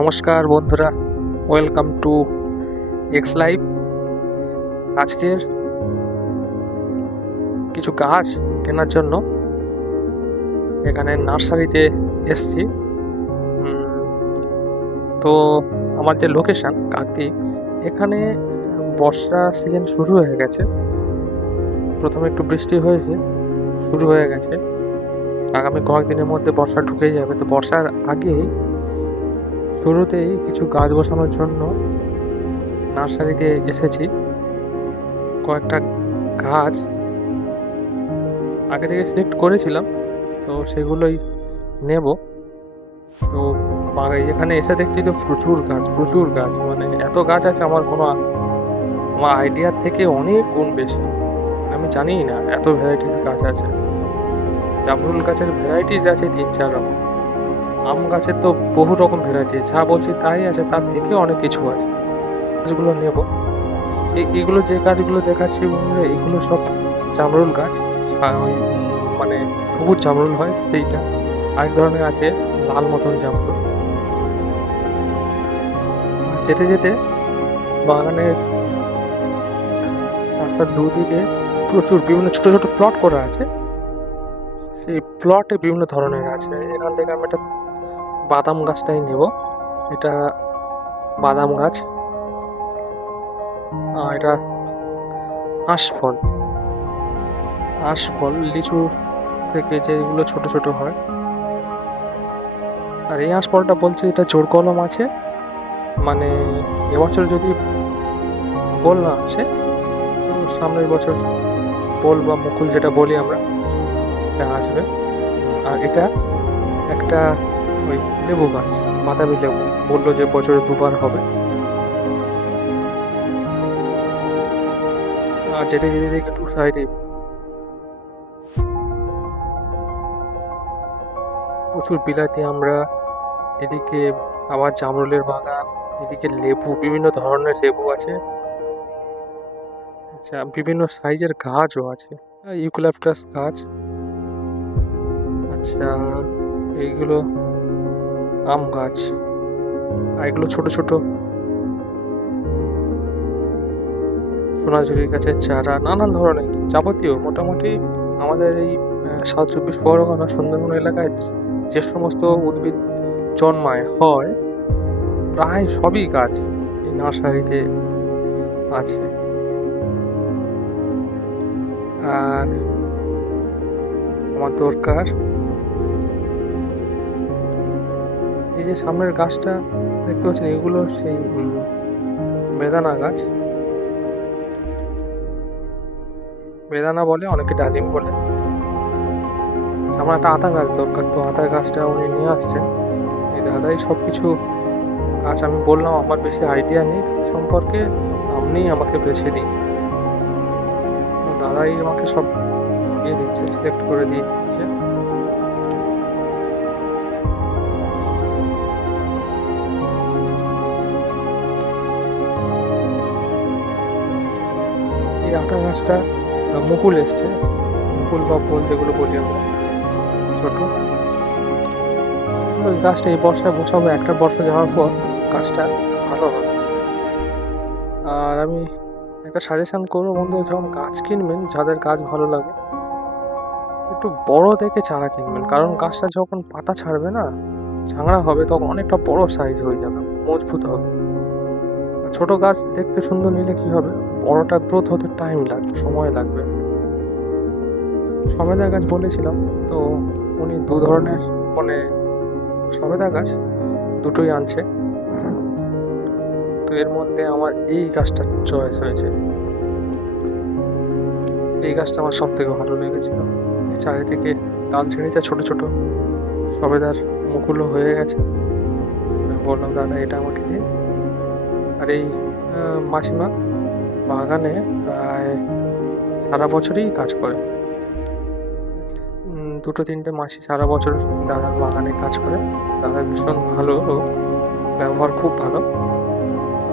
নমস্কার বন্ধুরা, welcome to x life. আজকের কিছু গাছ কেনার জন্য এখানে নার্সারিতে এসছি। তো আমার যে লোকেশন কাকদ্বীপ, এখানে বর্ষা সিজন শুরু হয়ে গেছে। প্রথমে একটু বৃষ্টি হয়েছে, শুরু হয়ে গেছে। আগামী কয়েকদিনের মধ্যে বর্ষা ঢুকেই যাবে। তো বর্ষার আগেই শুরুতেই কিছু গাছ বসানোর জন্য নার্সারিতে এসেছি। কয়েকটা গাছ আগে থেকে সিলেক্ট করেছিলাম, তো সেগুলোই নেব। তো এখানে এসে দেখছি তো প্রচুর গাছ, মানে এত গাছ আছে আমার আইডিয়ার থেকে অনেক গুণ বেশি। আমি জানিই না এত ভ্যারাইটিস গাছ আছে। জামরুল গাছের ভ্যারাইটিস আছে 3-4 রকম, আম গাছের তো বহু রকম ভ্যারাইটিস। যা বলছি তাই আছে, তার থেকে অনেক কিছু আছে। গাছগুলো নেব। এগুলো যে গাছগুলো দেখাচ্ছি এগুলো সব জামরুল গাছ। মানে সবুজ জামরুল হয় সেইটা। আরেক ধরনের আছে লাল মতন জামরুল। যেতে যেতে বাগানের রাস্তার দুদিকে প্রচুর বিভিন্ন ছোট ছোট প্লট করা আছে। সেই প্লটে বিভিন্ন ধরনের আছে। এখান থেকে আমি একটা বাদাম গাছটাই নেব। এটা বাদাম গাছ, এটা আঁশফল লিচু থেকে যেগুলো ছোট ছোট হয়। আর এই আঁশফলটা বলছে এটা জোর কলম আছে, মানে এবছর যদি বল না আসে তো সামনের বছর বল বা মুকুল যেটা বলি আমরা, এটা আসবে। আর এটা একটা ওই লেবু গাছ, বাতাবি লেবু, বললো যে বছরে 2বার হবে। আর যেতে যেতে দেখি দু সাইডে প্রচুর বিলাতি আমরা, এদিকে আবার জামরুলের বাগান, এদিকে লেবু, বিভিন্ন ধরনের লেবু আছে। আচ্ছা, বিভিন্ন সাইজের গাছও আছে, ইউক্যালিপটাস গাছ। আচ্ছা, এইগুলো আম গাছ, আর এগুলো ছোট ছোট সোনাঝুরি গাছের চারা, নানান ধরনের যাবতীয় মোটামুটি আমাদের এই সাউথ 24 পরগনা সুন্দরবন এলাকায় যে সমস্ত উদ্ভিদ হয় প্রায় সবই গাছ এই নার্সারিতে আছে। আর আমার দরকার এই যে সামনের গাছটা দেখতে পাচ্ছেন, এগুলো সেই বেদানা গাছ। বেদানা বলে, অনেকে ডালিম বলে। আমার একটা আতা গাছ দরকার, তো আতা গাছটা উনি নিয়ে আসছেন। এই দাদাই সব কিছু গাছ, আমি বললাম আমার বেশি আইডিয়া নেই সম্পর্কে, আপনিই আমাকে বেছে দিন। দাদাই আমাকে সব দিয়ে দিচ্ছে, সিলেক্ট করে দিয়ে দিচ্ছে। এই আতা গাছটা মুকুল এসছে, মুকুল বা ফুল যেগুলো বলি আমরা, ছোট। ওই গাছটা এই বর্ষায় বসাবো, একটা বর্ষা যাওয়ার পর গাছটা ভালো হবে। আর আমি একটা সাজেশন করবো বন্ধু, যখন গাছ কিনবেন, যাদের গাছ ভালো লাগে একটু বড় দেখে চারা কিনবেন। কারণ গাছটা যখন পাতা ছাড়বে না, ঝাংড়া হবে, তখন অনেকটা বড় সাইজ হয়ে যাবে, মজবুত হবে। ছোট গাছ দেখতে সুন্দর নিলে কি হবে, বড়টা গ্রোথ হতে টাইম লাগবে, সময় লাগবে। সবেদা গাছ বলেছিলাম, তো উনি 2 ধরনের, মানে সবেদা গাছ দুটোই আনছে। তো এর মধ্যে আমার এই গাছটা চয়েস হয়েছে। এই গাছটা আমার সব থেকে ভালো লেগেছিল। চারিদিকে ডাল ছেড়েছে ছোট ছোট, সবেদার মুকুলও হয়ে গেছে। আমি বললাম দাদা এটা আমাকে দিন। আর এই মাসিমা বাগানে প্রায় সারা বছরই কাজ করে। 2-3টে মাসি সারা বছর দাদার বাগানে কাজ করে। দাদা ভীষণ ভালো লোক, ব্যবহার খুব ভালো।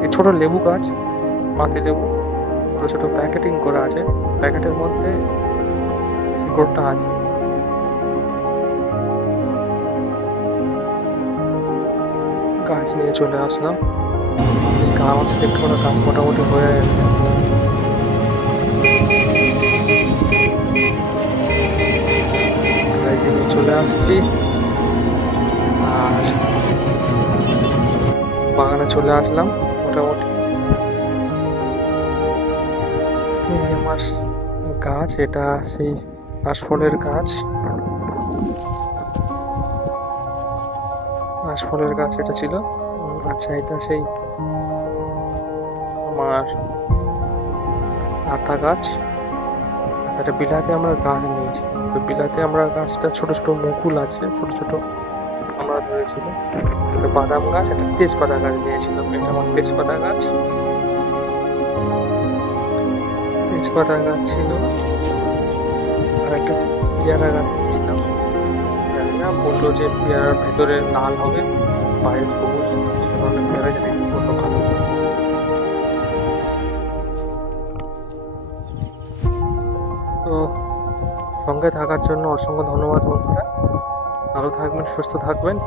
এই ছোট লেবু গাছ, পাতি লেবু, ছোটো ছোটো প্যাকেটিং করা আছে, প্যাকেটের মধ্যে শিকড়টা আছে। গাছ নিয়ে চলে আসলাম। এই গাছ সিলেক্ট করা গাছ মোটামুটি হয়ে গেছে। গাড়িতে নিয়ে চলে আসছি আর বাগানে চলে আসলাম মোটামুটি। এই আমার গাছ, এটা সেই কাশফলের গাছ। কাশফলের গাছ এটা ছিল। আচ্ছা, এটা সেই আমার আতা গাছ। আচ্ছা, এটা বিলাতে আমরা গাছ নিয়েছি। তো বিলাতে আমরা গাছটা ছোট ছোট মুকুল আছে, ছোট ছোট আমরা ধরেছিল। একটা বাদাম গাছ, একটা তেজপাতা গাছ নিয়েছিলাম। এটা আমার তেজপাতা গাছ। তেজপাতা গাছ ছিল আর একটা পেয়ারা গাছ নিয়েছিলাম। জানি না, বললো যে পেয়ারার ভেতরে লাল হবে, বাইরে সবুজ, এই ধরনের পেয়ারা যদি বললো ভালো। তো সঙ্গে থাকার জন্য অসংখ্য ধন্যবাদ বন্ধুরা। ভালো থাকবেন, সুস্থ থাকবেন।